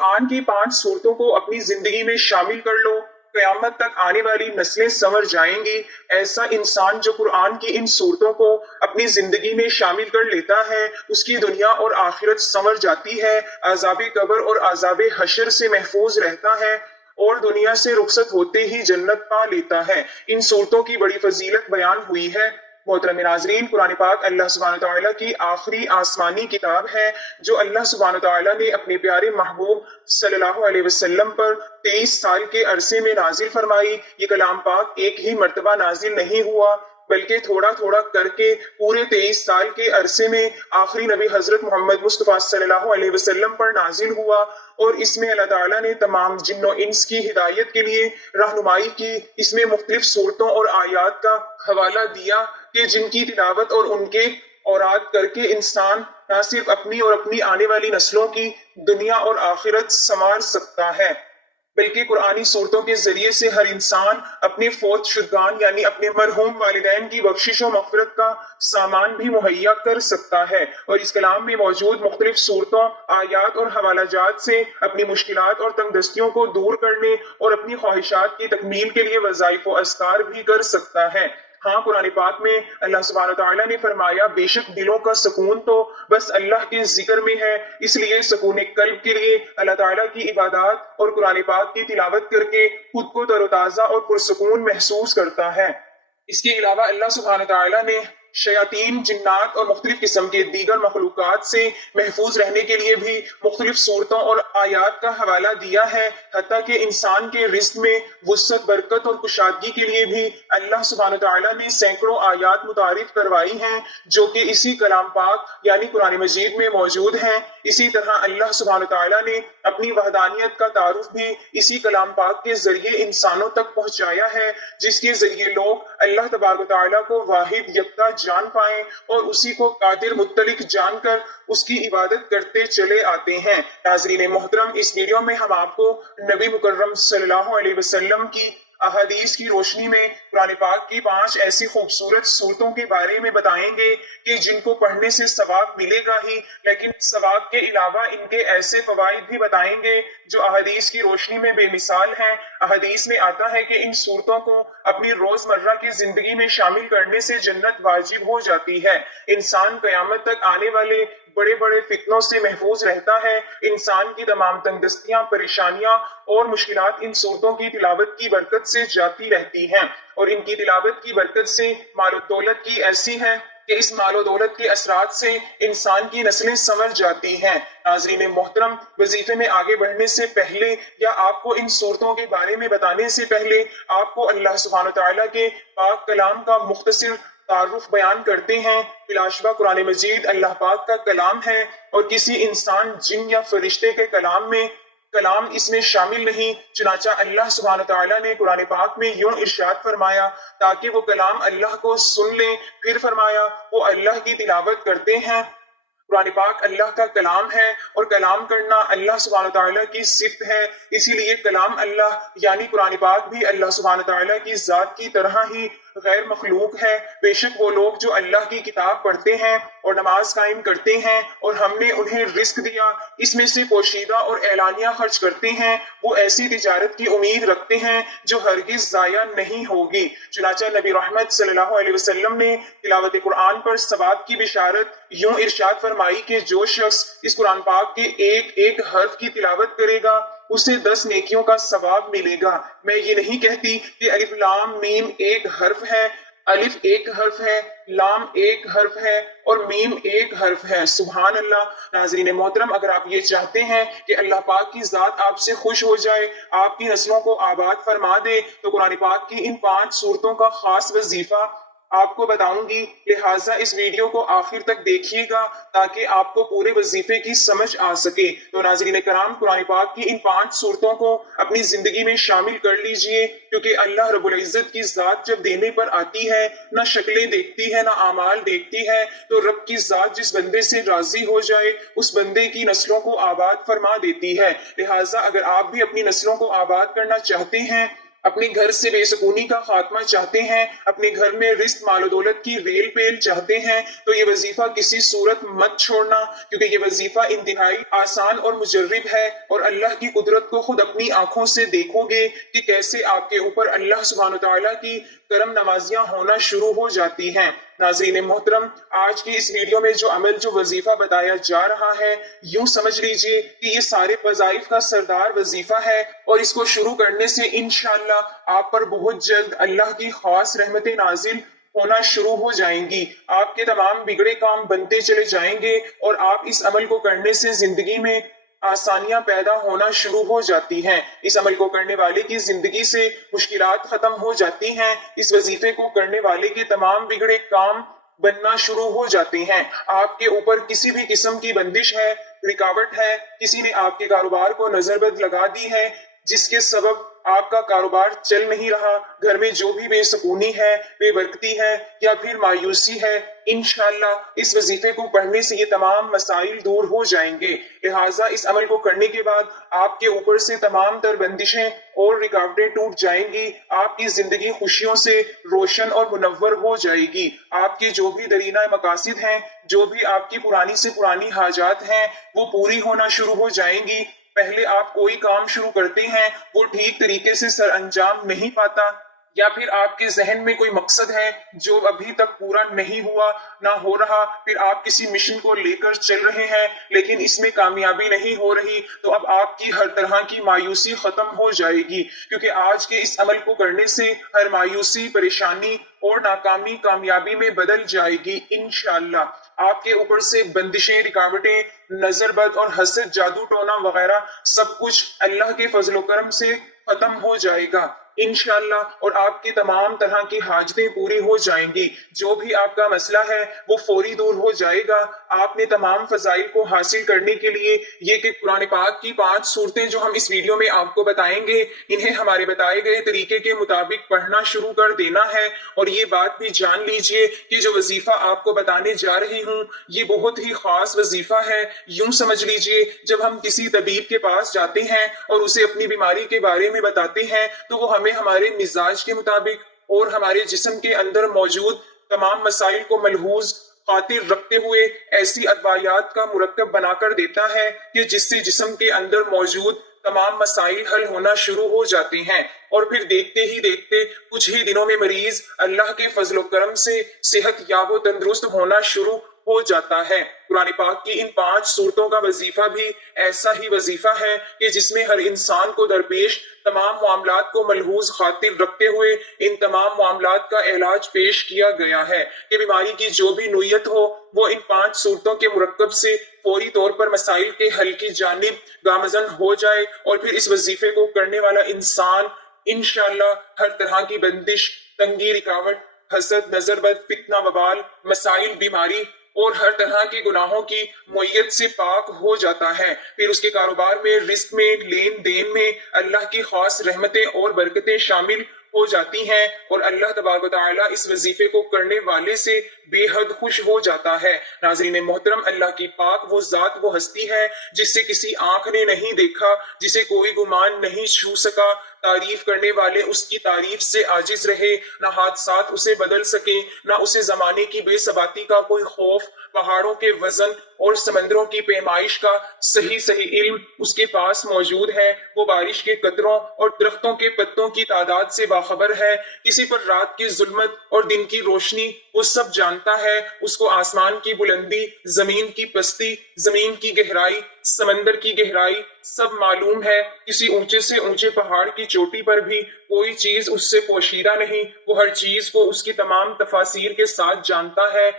قرآن کی 5 صورتوں کو اپنی زندگی میں شامل کر لو، قیامت تک آنے والی نسلیں سنور جائیں گی۔ ایسا انسان جو قرآن کی ان صورتوں کو اپنی زندگی میں شامل کر لیتا ہے، اس کی دنیا اور آخرت سنور جاتی ہے، عذاب قبر اور عذاب حشر سے محفوظ رہتا ہے، اور دنیا سے رخصت ہوتے ہی جنت پا لیتا ہے۔ ان صورتوں کی بڑی فضیلت بیان ہوئی ہے۔ محترم ناظرین، قرآن پاک اللہ سبحانہ تعالیٰ کی آخری آسمانی کتاب ہے جو اللہ سبحانہ تعالیٰ نے اپنے پیارے محبوب صلی اللہ علیہ وسلم پر 23 سال کے عرصے میں نازل فرمائی۔ یہ کلام پاک ایک ہی مرتبہ نازل نہیں ہوا، بلکہ تھوڑا تھوڑا کر کے پورے 23 سال کے عرصے میں آخری نبی حضرت محمد مصطفیٰ صلی اللہ علیہ وسلم پر نازل ہوا، اور اس میں اللہ تعالیٰ نے تمام جن و انس کی ہدایت کے لیے رہنمائی کی۔ اس میں مختلف صورتوں اور آیات کا حوالہ دیا کہ جن کی تلاوت اور ان کے اوراد کر کے انسان نہ صرف اپنی اور اپنی آنے والی نسلوں کی دنیا اور آخرت سنوار سکتا ہے، بلکہ قرآنی صورتوں کے ذریعے سے ہر انسان اپنے فوت شدگان یعنی اپنے مرحوم والدین کی بخشش و مغفرت کا سامان بھی مہیا کر سکتا ہے، اور اس کلام میں موجود مختلف صورتوں، آیات اور حوالہ جات سے اپنی مشکلات اور تنگ دستیوں کو دور کرنے اور اپنی خواہشات کی تکمیل کے لیے وظائف و اذکار بھی کر سکتا ہے۔ ہاں، قرآن پاک میں اللہ سبحانہ تعالیٰ نے فرمایا، بے شک دلوں کا سکون تو بس اللہ کے ذکر میں ہے، اس لیے سکون قلب کے لیے اللہ تعالیٰ کی عبادات اور قرآن پاک کی تلاوت کر کے خود کو تر و تازہ اور پرسکون محسوس کرتا ہے۔ اس کے علاوہ اللہ سبحانہ تعالیٰ نے شیاطین، جنات اور مختلف قسم کے دیگر مخلوقات سے محفوظ رہنے کے لیے بھی مختلف صورتوں اور آیات کا حوالہ دیا ہے، حتیٰ کہ انسان کے رزق میں وسعت، برکت اور کشادگی کے لیے بھی اللہ سبحانہ تعالیٰ نے سینکڑوں آیات متعارف کروائی ہیں جو کہ اسی کلام پاک یعنی قرآن مجید میں موجود ہیں۔ اسی طرح اللہ سبحانہ تعالیٰ نے اپنی وحدانیت کا تعارف بھی اسی کلام پاک کے ذریعے انسانوں تک پہنچایا ہے، جس کے ذریعے لوگ اللہ تبارک و تعالیٰ کو واحد یکتا جان پائیں اور اسی کو قادر مطلق جان کر اس کی عبادت کرتے چلے آتے ہیں۔ ناظرین محترم، اس ویڈیو میں ہم آپ کو نبی مکرم صلی اللہ علیہ وسلم کی احادیث کی روشنی میں قرآن پاک کی 5 ایسی خوبصورت صورتوں کے بارے میں بتائیں گے کہ جن کو پڑھنے سے ثواب ملے گا ہی، لیکن ثواب کے علاوہ ان کے ایسے فوائد بھی بتائیں گے جو احادیث کی روشنی میں بے مثال ہیں۔ احادیث میں آتا ہے کہ ان صورتوں کو اپنی روزمرہ کی زندگی میں شامل کرنے سے جنت واجب ہو جاتی ہے۔ انسان قیامت تک آنے والے بڑے بڑے فتنوں سے محفوظ رہتا ہے۔ انسان کی تمام تنگ دستیاں، پریشانیاں اور مشکلات ان صورتوں کی تلاوت کی برکت سے جاتی رہتی ہیں، اور ان کی تلاوت کی برکت سے مال و دولت کی ایسی ہے کہ اس مال و دولت کے اثرات سے انسان کی نسلیں سنور جاتی ہیں۔ ناظرین محترم، وظیفے میں آگے بڑھنے سے پہلے یا آپ کو ان صورتوں کے بارے میں بتانے سے پہلے آپ کو اللہ سبحانہ تعالیٰ کے پاک کلام کا مختصر تعارف بیان کرتے ہیں۔ بلا شبہ قرآن مجید اللہ پاک کا کلام ہے، اور کسی انسان، جن یا فرشتے کے کلام میں کلام اس میں شامل نہیں۔ چنانچہ اللہ سبحانہ تعالیٰ نے قرآن پاک میں یوں ارشاد فرمایا تاکہ وہ کلام اللہ کو سن لیں، پھر فرمایا وہ اللہ کی تلاوت کرتے ہیں۔ قرآن پاک اللہ کا کلام ہے، اور کلام کرنا اللہ سبحانہ تعالیٰ کی صفت ہے، اسی لیے کلام اللہ یعنی قرآن پاک بھی اللہ سبحانہ تعالیٰ کی ذات کی طرح ہی غیر مخلوق ہے۔ بے شک وہ لوگ جو اللہ کی کتاب پڑھتے ہیں اور نماز قائم کرتے ہیں اور ہم نے انہیں رزق دیا، اس میں سے پوشیدہ اور اعلانیہ خرچ کرتے ہیں، وہ ایسی تجارت کی امید رکھتے ہیں جو ہرگز ضائع نہیں ہوگی۔ چنانچہ نبی رحمت صلی اللہ علیہ وسلم نے تلاوت قرآن پر ثواب کی بشارت یوں ارشاد فرمائی کہ جو شخص اس قرآن پاک کے ایک ایک حرف کی تلاوت کرے گا اسے 10 نیکیوں کا ثواب ملے گا۔ میں یہ نہیں کہتی کہ الف لام میم ایک حرف ہے، الف ایک حرف ہے، لام ایک حرف ہے اور میم ایک حرف ہے۔ سبحان اللہ۔ ناظرین محترم، اگر آپ یہ چاہتے ہیں کہ اللہ پاک کی ذات آپ سے خوش ہو جائے، آپ کی نسلوں کو آباد فرما دے، تو قرآن پاک کی ان 5 صورتوں کا خاص وظیفہ آپ کو بتاؤں گی، لہٰذا اس ویڈیو کو آخر تک دیکھیے گا تاکہ آپ کو پورے وظیفے کی سمجھ آ سکے۔ تو ناظرین کرام، قرآن پاک کی ان 5 صورتوں کو اپنی زندگی میں شامل کر لیجئے، کیونکہ اللہ رب العزت کی ذات جب دینے پر آتی ہے، نہ شکلیں دیکھتی ہے نہ اعمال دیکھتی ہے، تو رب کی ذات جس بندے سے راضی ہو جائے اس بندے کی نسلوں کو آباد فرما دیتی ہے۔ لہٰذا اگر آپ بھی اپنی نسلوں کو آباد کرنا چاہتے ہیں اپنے گھر سے بے سکونی کا خاتمہ چاہتے ہیں، اپنے گھر میں رزق مال و دولت کی ریل پیل چاہتے ہیں، تو یہ وظیفہ کسی صورت مت چھوڑنا، کیونکہ یہ وظیفہ انتہائی آسان اور مجرب ہے، اور اللہ کی قدرت کو خود اپنی آنکھوں سے دیکھو گے کہ کیسے آپ کے اوپر اللہ سبحانہ وتعالیٰ کی کرم نوازیاں ہونا شروع ہو جاتی ہیں۔ ناظرین محترم، آج کی اس ویڈیو میں جو عمل جو وظیفہ بتایا جا رہا ہے، یوں سمجھ لیجئے کہ یہ سارے وظائف کا سردار وظیفہ ہے، اور اس کو شروع کرنے سے انشاءاللہ آپ پر بہت جلد اللہ کی خاص رحمتیں نازل ہونا شروع ہو جائیں گی۔ آپ کے تمام بگڑے کام بنتے چلے جائیں گے، اور آپ اس عمل کو کرنے سے زندگی میں آسانیاں پیدا ہونا شروع ہو جاتی ہیں۔ اس عمل کو کرنے والے کی زندگی سے مشکلات ختم ہو جاتی ہیں، اس وظیفے کو کرنے والے کے تمام بگڑے کام بننا شروع ہو جاتے ہیں۔ آپ کے اوپر کسی بھی قسم کی بندش ہے، رکاوٹ ہے، کسی نے آپ کے کاروبار کو نظر بد لگا دی ہے، جس کے سبب آپ کا کاروبار چل نہیں رہا، گھر میں جو بھی بے سکونی ہے، بے برکتی ہے، یا پھر مایوسی ہے، انشاءاللہ اس وظیفے کو پڑھنے سے یہ تمام مسائل دور ہو جائیں گے۔ لہٰذا اس عمل کو کرنے کے بعد آپ کے اوپر سے تمام تر بندشیں اور رکاوٹیں ٹوٹ جائیں گی، آپ کی زندگی خوشیوں سے روشن اور منور ہو جائے گی۔ آپ کے جو بھی درینہ مقاصد ہیں، جو بھی آپ کی پرانی سے پرانی حاجات ہیں، وہ پوری ہونا شروع ہو جائیں گی۔ پہلے آپ کوئی کام شروع کرتے ہیں، وہ ٹھیک طریقے سے سر انجام نہیں پاتا، یا پھر آپ کے ذہن میں کوئی مقصد ہے جو ابھی تک پورا نہیں ہوا، نہ ہو رہا، پھر آپ کسی مشن کو لے کر چل رہے ہیں لیکن اس میں کامیابی نہیں ہو رہی، تو اب آپ کی ہر طرح کی مایوسی ختم ہو جائے گی، کیونکہ آج کے اس عمل کو کرنے سے ہر مایوسی، پریشانی اور ناکامی کامیابی میں بدل جائے گی انشاءاللہ۔ آپ کے اوپر سے بندشیں، رکاوٹیں، نظر بد اور حسد، جادو ٹونا وغیرہ سب کچھ اللہ کے فضل و کرم سے ختم ہو جائے گا انشاءاللہ، اور آپ کی تمام طرح کی حاجتیں پوری ہو جائیں گی۔ جو بھی آپ کا مسئلہ ہے وہ فوری دور ہو جائے گا۔ آپ نے تمام فضائل کو حاصل کرنے کے لیے یہ کہ قرآن پاک کی 5 صورتیں جو ہم اس ویڈیو میں آپ کو بتائیں گے، انہیں ہمارے بتائے گئے طریقے کے مطابق پڑھنا شروع کر دینا ہے۔ اور یہ بات بھی جان لیجئے کہ جو وظیفہ آپ کو بتانے جا رہی ہوں یہ بہت ہی خاص وظیفہ ہے۔ یوں سمجھ لیجئے جب ہم کسی طبیب کے پاس جاتے ہیں اور اسے اپنی بیماری کے بارے میں بتاتے ہیں تو وہ ہمیں ہمارے مزاج کے مطابق اور ہمارے جسم کے اندر موجود تمام مسائل کو ملحوظ خاطر رکھتے ہوئے ایسی ادویات کا مرکب بنا کر دیتا ہے کہ جس سے جسم کے اندر موجود تمام مسائل حل ہونا شروع ہو جاتے ہیں، اور پھر دیکھتے ہی دیکھتے کچھ ہی دنوں میں مریض اللہ کے فضل و کرم سے صحت یاب و تندرست ہونا شروع ہو جاتا ہے۔ قرآن پاک کی ان 5 صورتوں کا وظیفہ بھی ایسا ہی وظیفہ ہے کہ جس میں ہر انسان کو درپیش تمام معاملات کو ملحوظ خاطر رکھتے ہوئے ان تمام معاملات کا علاج پیش کیا گیا ہے کہ بیماری کی جو بھی نوعیت ہو وہ ان 5 صورتوں کے مرکب سے فوری طور پر مسائل کے حل کی جانب گامزن ہو جائے، اور پھر اس وظیفے کو کرنے والا انسان انشاءاللہ ہر طرح کی بندش، تنگی، رکاوٹ، حسد، نظر بد، فتنہ، وبال، مسائل، بیماری اور ہر طرح کے گناہوں کی معیت سے پاک ہو جاتا ہے۔ پھر اس کے کاروبار میں، رزق میں، لین دین میں اللہ کی خاص رحمتیں اور برکتیں شامل ہو جاتی ہیں، اور اللہ تبارک و تعالیٰ اس وظیفے کو کرنے والے سے بے حد خوش ہو جاتا ہے۔ ناظرین محترم، اللہ کی پاک وہ ذات، وہ ہستی ہے جس سے کسی آنکھ نے نہیں دیکھا، جسے کوئی گمان نہیں چھو سکا۔ تعریف کرنے والے اس کی تعریف سے عاجز رہے، نہ حادثات اسے بدل سکے، نہ اسے زمانے کی بے ثباتی کا کوئی خوف، پہاڑوں کے وزن اور سمندروں کی پیمائش کا صحیح علم اس کے پاس موجود ہے۔ وہ بارش کے قطروں اور درختوں کے پتوں کی تعداد سے باخبر ہے، کسی پر رات کی ظلمت اور دن کی روشنی وہ سب جانتا ہے۔ اس کو آسمان کی بلندی، زمین کی پستی، زمین کی گہرائی، سمندر کی گہرائی سب معلوم ہے۔ کسی اونچے سے اونچے پہاڑ کی چوٹی پر بھی کوئی چیز اس سے پوشیدہ نہیں، وہ ہر چیز کو اس کی تمام تفاصیر کے ساتھ جانتا ہے۔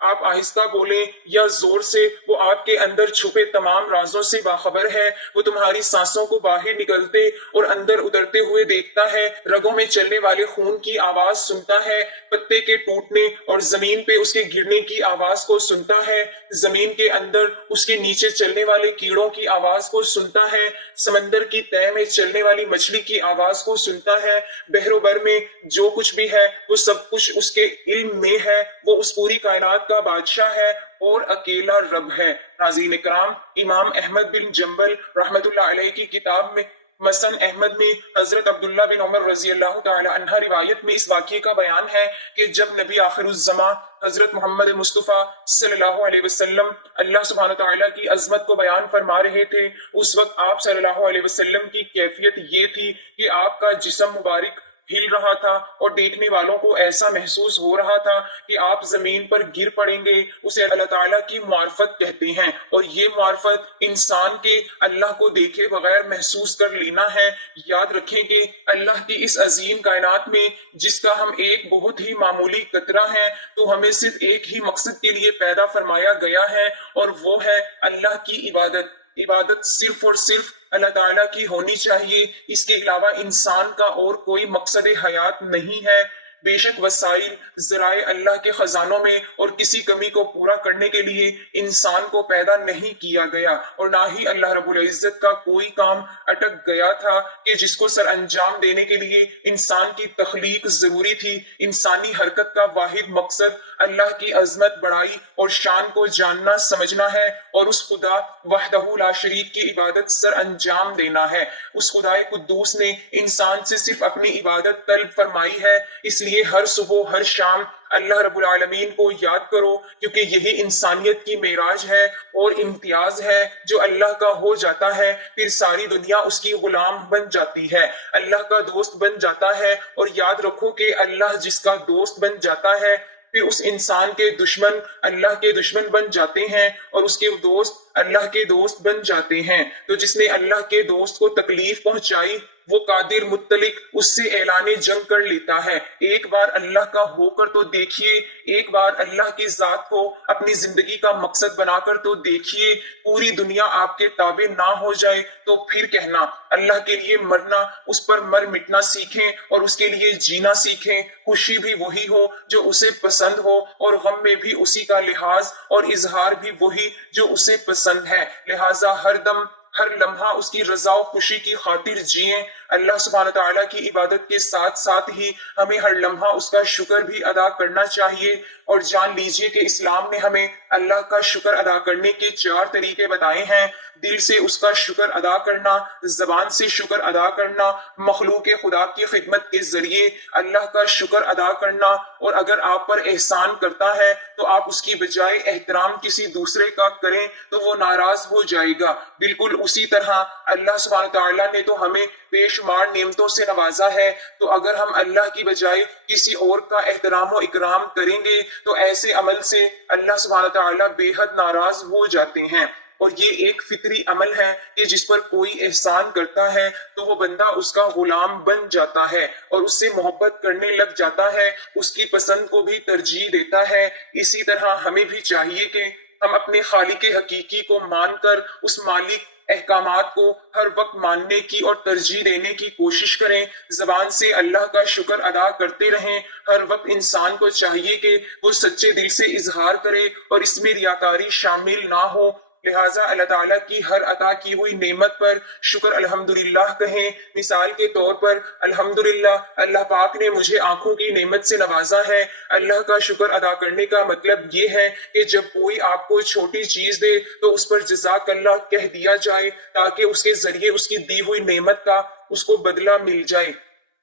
آپ آہستہ بولیں یا زور سے، وہ آپ کے اندر چھپے تمام رازوں سے باخبر ہے۔ وہ تمہاری سانسوں کو باہر نکلتے اور اندر اترتے ہوئے دیکھتا ہے، رگوں میں چلنے والے خون کی آواز سنتا ہے، پتے کے ٹوٹنے اور زمین پہ اس کے گرنے کی آواز کو سنتا ہے، زمین کے اندر اس کے نیچے چلنے والے کیڑوں کی آواز کو سنتا ہے، سمندر کی تہہ میں چلنے والی مچھلی کی آواز کو سنتا ہے۔ بحر و بر میں جو کچھ بھی ہے وہ سب کچھ اس کے علم میں ہے۔ وہ اس پوری کائنات کا بادشاہ ہے اور اکیلا رب ہے۔ ناظرین کرام، امام احمد بن جنبل رحمت اللہ علیہ کی کتاب میں مسن احمد میں حضرت عبداللہ بن عمر رضی اللہ تعالی عنہ روایت میں اس واقعے کا بیان ہے کہ جب نبی آخر الزماں حضرت محمد مصطفیٰ صلی اللہ علیہ وسلم اللہ سبحانہ تعالیٰ کی عظمت کو بیان فرما رہے تھے، اس وقت آپ صلی اللہ علیہ وسلم کی کیفیت یہ تھی کہ آپ کا جسم مبارک ہل رہا تھا اور دیکھنے والوں کو ایسا محسوس ہو رہا تھا کہ آپ زمین پر گر پڑیں گے۔ اسے اللہ تعالیٰ کی معرفت کہتے ہیں، اور یہ معرفت انسان کے اللہ کو دیکھے بغیر محسوس کر لینا ہے۔ یاد رکھیں کہ اللہ کی اس عظیم کائنات میں جس کا ہم ایک بہت ہی معمولی قطرہ ہیں، تو ہمیں صرف ایک ہی مقصد کے لیے پیدا فرمایا گیا ہے، اور وہ ہے اللہ کی عبادت۔ عبادت صرف اور صرف اللہ تعالیٰ کی ہونی چاہیے، اس کے علاوہ انسان کا اور کوئی مقصد حیات نہیں ہے۔ بے شک وسائل ذرائع اللہ کے خزانوں میں، اور کسی کمی کو پورا کرنے کے لیے انسان کو پیدا نہیں کیا گیا، اور نہ ہی اللہ رب العزت کا کوئی کام اٹک گیا تھا کہ جس کو سر انجام دینے کے لیے انسان کی تخلیق ضروری تھی۔ انسانی حرکت کا واحد مقصد اللہ کی عظمت، بڑائی اور شان کو جاننا سمجھنا ہے، اور اس خدا وحدہ لا شریک کی عبادت سر انجام دینا ہے۔ اس خدائے قدوس نے انسان سے صرف اپنی عبادت طلب فرمائی ہے، اس لیے ہر صبح ہر شام اللہ رب العالمین کو یاد کرو، کیونکہ یہی انسانیت کی معراج ہے اور امتیاز ہے۔ جو اللہ کا ہو جاتا ہے پھر ساری دنیا اس کی غلام بن جاتی ہے، اللہ کا دوست بن جاتا ہے۔ اور یاد رکھو کہ اللہ جس کا دوست بن جاتا ہے پھر اس انسان کے دشمن اللہ کے دشمن بن جاتے ہیں، اور اس کے دوست اللہ کے دوست بن جاتے ہیں۔ تو جس نے اللہ کے دوست کو تکلیف پہنچائی وہ قادر مطلق اس سے اعلان جنگ کر لیتا ہے۔ ایک بار اللہ کا ہو کر تو دیکھیے، ایک بار اللہ کی ذات کو اپنی زندگی کا مقصد بنا کر تو دیکھیے۔ پوری دنیا آپ کے تابع نہ ہو جائے تو پھر کہنا اللہ کے لیے مرنا، اس پر مر مٹنا سیکھیں اور اس کے لیے جینا سیکھیں۔ خوشی بھی وہی ہو جو اسے پسند ہو، اور غم میں بھی اسی کا لحاظ اور اظہار بھی وہی جو اسے پسند ہے۔ لہٰذا ہر دم ہر لمحہ اس کی رضا و خوشی کی خاطر جئیں۔ اللہ سبحانہ تعالیٰ کی عبادت کے ساتھ ساتھ ہی ہمیں ہر لمحہ اس کا شکر بھی ادا کرنا چاہیے۔ اور جان لیجئے کہ اسلام نے ہمیں اللہ کا شکر ادا کرنے کے 4 طریقے بتائے ہیں۔ دل سے اس کا شکر ادا کرنا، زبان سے شکر ادا کرنا، مخلوق خدا کی خدمت کے ذریعے اللہ کا شکر ادا کرنا، اور اگر آپ پر احسان کرتا ہے تو آپ اس کی بجائے احترام کسی دوسرے کا کریں تو وہ ناراض ہو جائے گا۔ بالکل اسی طرح اللہ سبحانہ تعالیٰ نے تو ہمیں بے شمار نعمتوں سے نوازا ہے، تو اگر ہم اللہ کی بجائے کسی اور کا احترام و اکرام کریں گے تو ایسے عمل سے اللہ سبحانہ تعالیٰ بے حد ناراض ہو جاتے ہیں۔ اور یہ ایک فطری عمل ہے کہ جس پر کوئی احسان کرتا ہے تو وہ بندہ اس کا غلام بن جاتا ہے اور اس سے محبت کرنے لگ جاتا ہے، اس کی پسند کو بھی ترجیح دیتا ہے۔ اسی طرح ہمیں بھی چاہیے کہ ہم اپنے خالق حقیقی کو مان کر اس مالک احکامات کو ہر وقت ماننے کی اور ترجیح دینے کی کوشش کریں۔ زبان سے اللہ کا شکر ادا کرتے رہیں۔ ہر وقت انسان کو چاہیے کہ وہ سچے دل سے اظہار کرے اور اس میں ریاکاری شامل نہ ہو۔ لہٰذا اللہ تعالیٰ کی ہر عطا کی ہوئی نعمت پر شکر الحمدللہ کہیں۔ مثال کے طور پر الحمدللہ اللہ پاک نے مجھے آنکھوں کی نعمت سے نوازا ہے۔ اللہ کا شکر ادا کرنے کا مطلب یہ ہے کہ جب کوئی آپ کو چھوٹی چیز دے تو اس پر جزاک اللہ کہہ دیا جائے، تاکہ اس کے ذریعے اس کی دی ہوئی نعمت کا اس کو بدلہ مل جائے۔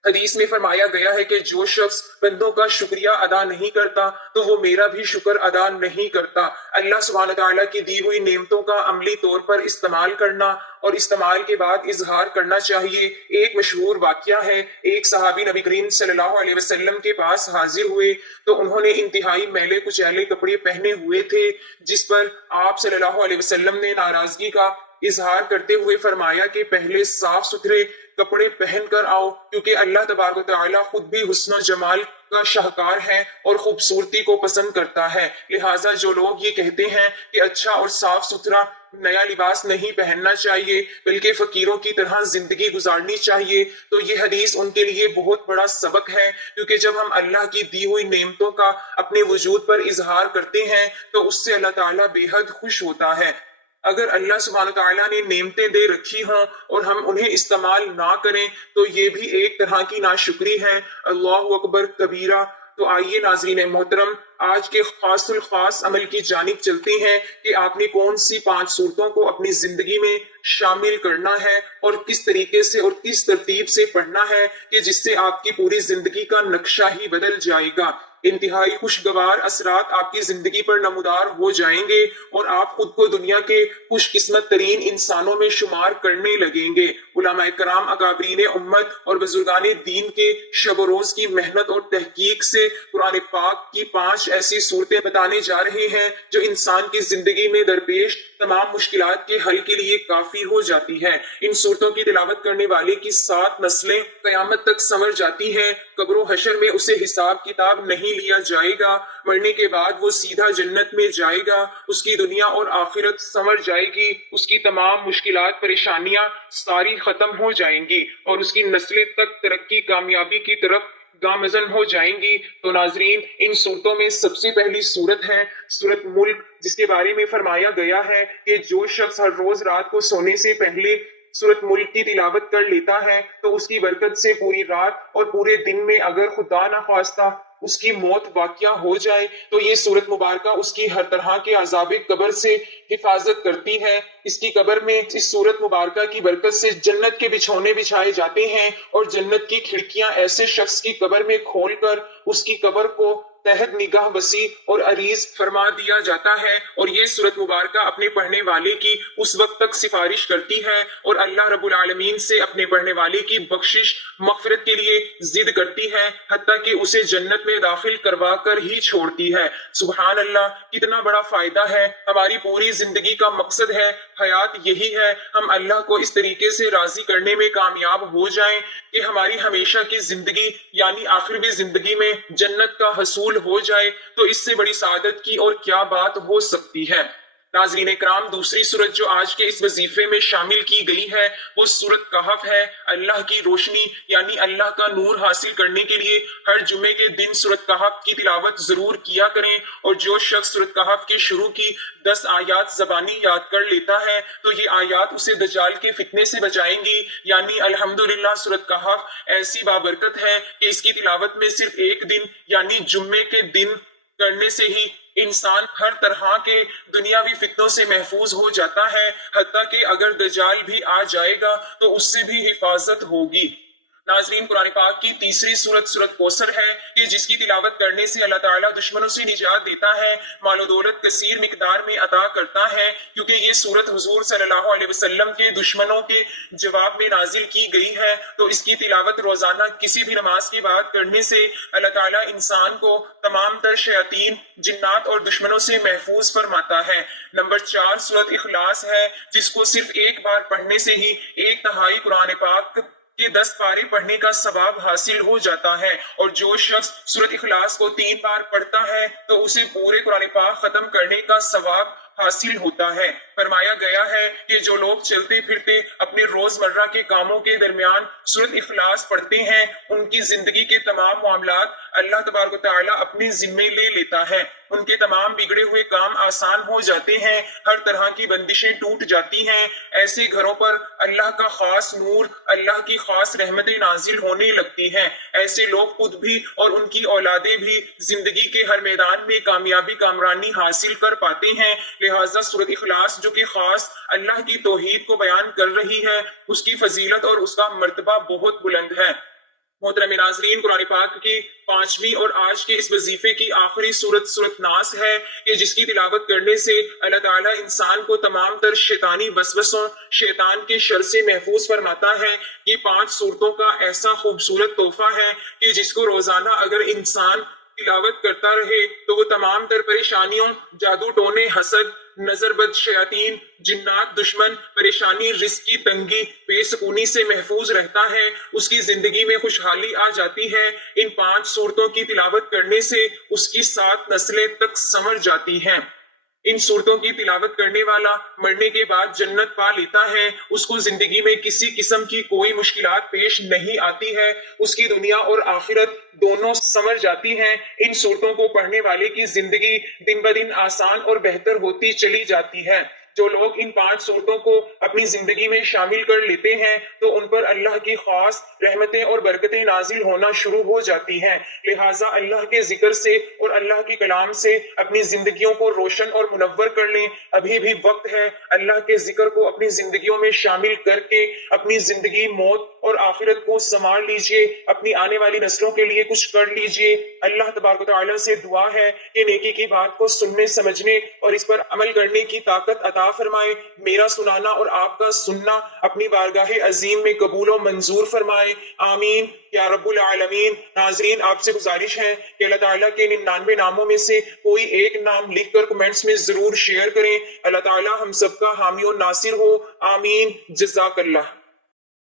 حدیث میں فرمایا گیا ہے کہ جو شخص بندوں کا شکریہ ادا نہیں کرتا تو وہ میرا بھی شکر ادا نہیں کرتا۔ اللہ سبحانہ تعالیٰ کی دی ہوئی نعمتوں کا عملی طور پر استعمال کرنا اور استعمال کے بعد اظہار کرنا چاہیے۔ ایک مشہور واقعہ ہے، ایک صحابی نبی کریم صلی اللہ علیہ وسلم کے پاس حاضر ہوئے تو انہوں نے انتہائی میلے کچیلے کپڑے پہنے ہوئے تھے، جس پر آپ صلی اللہ علیہ وسلم نے ناراضگی کا اظہار کرتے ہوئے فرمایا کہ پہلے صاف ستھرے کپڑے پہن کر آؤ، کیونکہ اللہ تبارک و تعالیٰ خود بھی حسن و جمال کا شاہکار ہے اور خوبصورتی کو پسند کرتا ہے۔ لہٰذا جو لوگ یہ کہتے ہیں کہ اچھا اور صاف ستھرا نیا لباس نہیں پہننا چاہیے بلکہ فقیروں کی طرح زندگی گزارنی چاہیے، تو یہ حدیث ان کے لیے بہت بڑا سبق ہے، کیونکہ جب ہم اللہ کی دی ہوئی نعمتوں کا اپنے وجود پر اظہار کرتے ہیں تو اس سے اللہ تعالیٰ بے حد خوش ہوتا ہے۔ اگر اللہ سبحانہ تعالیٰ نے نعمتیں دے رکھی ہوں اور ہم انہیں استعمال نہ کریں تو یہ بھی ایک طرح کی ناشکری ہے۔ اللہ اکبر کبیرہ۔ تو آئیے ناظرین محترم آج کے خاص الخاص عمل کی جانب چلتے ہیں کہ آپ نے کون سی 5 صورتوں کو اپنی زندگی میں شامل کرنا ہے اور کس طریقے سے اور کس ترتیب سے پڑھنا ہے کہ جس سے آپ کی پوری زندگی کا نقشہ ہی بدل جائے گا۔ انتہائی خوشگوار اثرات آپ کی زندگی پر نمودار ہو جائیں گے اور آپ خود کو دنیا کے خوش قسمت ترین انسانوں میں شمار کرنے لگیں گے۔ علماء کرام، اکابرین امت اور بزرگان دین کے شب و روز کی محنت اور تحقیق سے قرآن پاک کی 5 ایسی صورتیں بتانے جا رہے ہیں جو انسان کی زندگی میں درپیش تمام مشکلات کے حل کے لیے کافی ہو جاتی ہے۔ ان صورتوں کی تلاوت کرنے والے کی 7 نسلیں قیامت تک سنور جاتی ہیں۔ قبر و حشر میں اسے حساب کتاب نہیں لیا جائے گا، مرنے کے بعد وہ سیدھا جنت میں جائے گا، اس کی دنیا اور آخرت سنور جائے گی، اس کی تمام مشکلات پریشانیاں ساری ختم ہو جائیں گی اور اس کی نسلیں تک ترقی کامیابی کی طرف گامزن ہو جائیں گی۔ تو ناظرین، ان صورتوں میں سب سے پہلی صورت ہے سورت ملک، جس کے بارے میں فرمایا گیا ہے کہ جو شخص ہر روز رات کو سونے سے پہلے سورت ملک کی تلاوت کر لیتا ہے تو اس کی برکت سے پوری رات اور پورے دن میں اگر خدا نہ خواستہ اس کی موت واقع ہو جائے تو یہ سورت مبارکہ اس کی ہر طرح کے عذاب قبر سے حفاظت کرتی ہے۔ اس کی قبر میں اس سورت مبارکہ کی برکت سے جنت کے بچھونے بچھائے جاتے ہیں اور جنت کی کھڑکیاں ایسے شخص کی قبر میں کھول کر اس کی قبر کو تحت نگاہ وسیع اور عریض فرما دیا جاتا ہے، اور یہ سورت مبارکہ اپنے پڑھنے والے کی اس وقت تک سفارش کرتی ہے اور اللہ رب العالمین سے اپنے پڑھنے والے کی بخشش مغفرت کے لیے ضد کرتی ہے، حتیٰ کہ اسے جنت میں داخل کروا کر ہی چھوڑتی ہے۔ سبحان اللہ، کتنا بڑا فائدہ ہے، ہماری پوری زندگی کا مقصد ہے، حیات یہی ہے، ہم اللہ کو اس طریقے سے راضی کرنے میں کامیاب ہو جائیں کہ ہماری ہمیشہ کی زندگی یعنی آخروی زندگی میں جنت کا حصول ہو جائے۔ تو اس سے بڑی سعادت کی اور کیا بات ہو سکتی ہے۔ ناظرین اکرام، دوسری سورت جو آج کے اس وظیفے میں شامل کی گئی ہے وہ سورت کہف ہے۔ اللہ کی روشنی یعنی اللہ کا نور حاصل کرنے کے لیے ہر جمعے کے دن سورت کہف کی تلاوت ضرور کیا کریں، اور جو شخص سورت کہف کی شروع کی 10 آیات زبانی یاد کر لیتا ہے تو یہ آیات اسے دجال کے فتنے سے بچائیں گی۔ یعنی الحمدللہ سورت کہف ایسی بابرکت ہے کہ اس کی تلاوت میں صرف ایک دن یعنی جمعے کے دن کرنے سے ہی انسان ہر طرح کے دنیاوی فتنوں سے محفوظ ہو جاتا ہے، حتیٰ کہ اگر دجال بھی آ جائے گا تو اس سے بھی حفاظت ہوگی۔ ناظرین، قرآن پاک کی تیسری سورت سورت کوثر ہے کہ جس کی تلاوت کرنے سے اللہ تعالیٰ دشمنوں سے نجات دیتا ہے، مال و دولت کثیر مقدار میں عطا کرتا ہے، کیونکہ یہ سورت حضور صلی اللہ علیہ وسلم کے دشمنوں کے جواب میں نازل کی گئی ہے۔ تو اس کی تلاوت روزانہ کسی بھی نماز کے بعد کرنے سے اللہ تعالیٰ انسان کو تمام تر شیاطین، جنات اور دشمنوں سے محفوظ فرماتا ہے۔ نمبر 4 سورت اخلاص ہے، جس کو صرف ایک بار پڑھنے سے ہی 1/3 قرآن پاک کہ 10 پارے پڑھنے کا ثواب حاصل ہو جاتا ہے، اور جو شخص سورت اخلاص کو 3 بار پڑھتا ہے تو اسے پورے قرآن پاک ختم کرنے کا ثواب حاصل ہوتا ہے۔ فرمایا گیا ہے کہ جو لوگ چلتے پھرتے اپنے روزمرہ کے کاموں کے درمیان سورت اخلاص پڑھتے ہیں ان کی زندگی کے تمام معاملات اللہ تبارک و تعالیٰ اپنے ذمے لے لیتا ہے، ان کے تمام بگڑے ہوئے کام آسان ہو جاتے ہیں، ہر طرح کی بندشیں ٹوٹ جاتی ہیں۔ ایسے گھروں پر اللہ کا خاص نور، اللہ کی خاص رحمتیں نازل ہونے لگتی ہیں۔ ایسے لوگ خود بھی اور ان کی اولادیں بھی زندگی کے ہر میدان میں کامیابی کامرانی حاصل کر پاتے ہیں۔ لہٰذا سورت اخلاص جو کہ خاص اللہ کی توحید کو بیان کر رہی ہے، اس کی فضیلت اور اس کا مرتبہ بہت بلند ہے۔ محترم ناظرین، قرآن پاک کی 5ویں اور آج کے اس وظیفے کی آخری سورت سورت ناس ہے کہ جس کی تلاوت کرنے سے اللہ تعالیٰ انسان کو تمام تر شیطانی وسوسوں، شیطان کے شر سے محفوظ فرماتا ہے۔ یہ 5 سورتوں کا ایسا خوبصورت تحفہ ہے کہ جس کو روزانہ اگر انسان تلاوت کرتا رہے تو وہ تمام تر پریشانیوں، جادو ٹونے، حسد، نظر بد، شیاطین، جنات، دشمن، پریشانی، رزق کی تنگی، بے سکونی سے محفوظ رہتا ہے، اس کی زندگی میں خوشحالی آ جاتی ہے۔ ان 5 سورتوں کی تلاوت کرنے سے اس کی 7 نسلیں تک سنور جاتی ہیں۔ ان صورتوں کی تلاوت کرنے والا مرنے کے بعد جنت پا لیتا ہے، اس کو زندگی میں کسی قسم کی کوئی مشکلات پیش نہیں آتی ہے، اس کی دنیا اور آخرت دونوں سنور جاتی ہیں۔ ان صورتوں کو پڑھنے والے کی زندگی دن بدن آسان اور بہتر ہوتی چلی جاتی ہے۔ جو لوگ ان 5 صورتوں کو اپنی زندگی میں شامل کر لیتے ہیں تو ان پر اللہ کی خاص رحمتیں اور برکتیں نازل ہونا شروع ہو جاتی ہیں۔ لہٰذا اللہ کے ذکر سے اور اللہ کے کلام سے اپنی زندگیوں کو روشن اور منور کر لیں۔ ابھی بھی وقت ہے، اللہ کے ذکر کو اپنی زندگیوں میں شامل کر کے اپنی زندگی، موت اور آخرت کو سنوار لیجئے، اپنی آنے والی نسلوں کے لیے کچھ کر لیجئے۔ اللہ تبارک و تعالیٰ سے دعا ہے کہ نیکی کی بات کو سننے، سمجھنے اور اس پر عمل کرنے کی طاقت عطا فرمائے۔ میرا سنانا اور آپ کا سننا اپنی بارگاہ عظیم میں قبول و منظور فرمائے، آمین یا رب العالمین۔ ناظرین، آپ سے گزارش ہے کہ اللہ تعالیٰ کے 99 ناموں میں سے کوئی ایک نام لکھ کر کمنٹس میں ضرور شیئر کریں۔ اللہ تعالیٰ ہم سب کا حامی و ناصر ہو، آمین، جزاک اللہ۔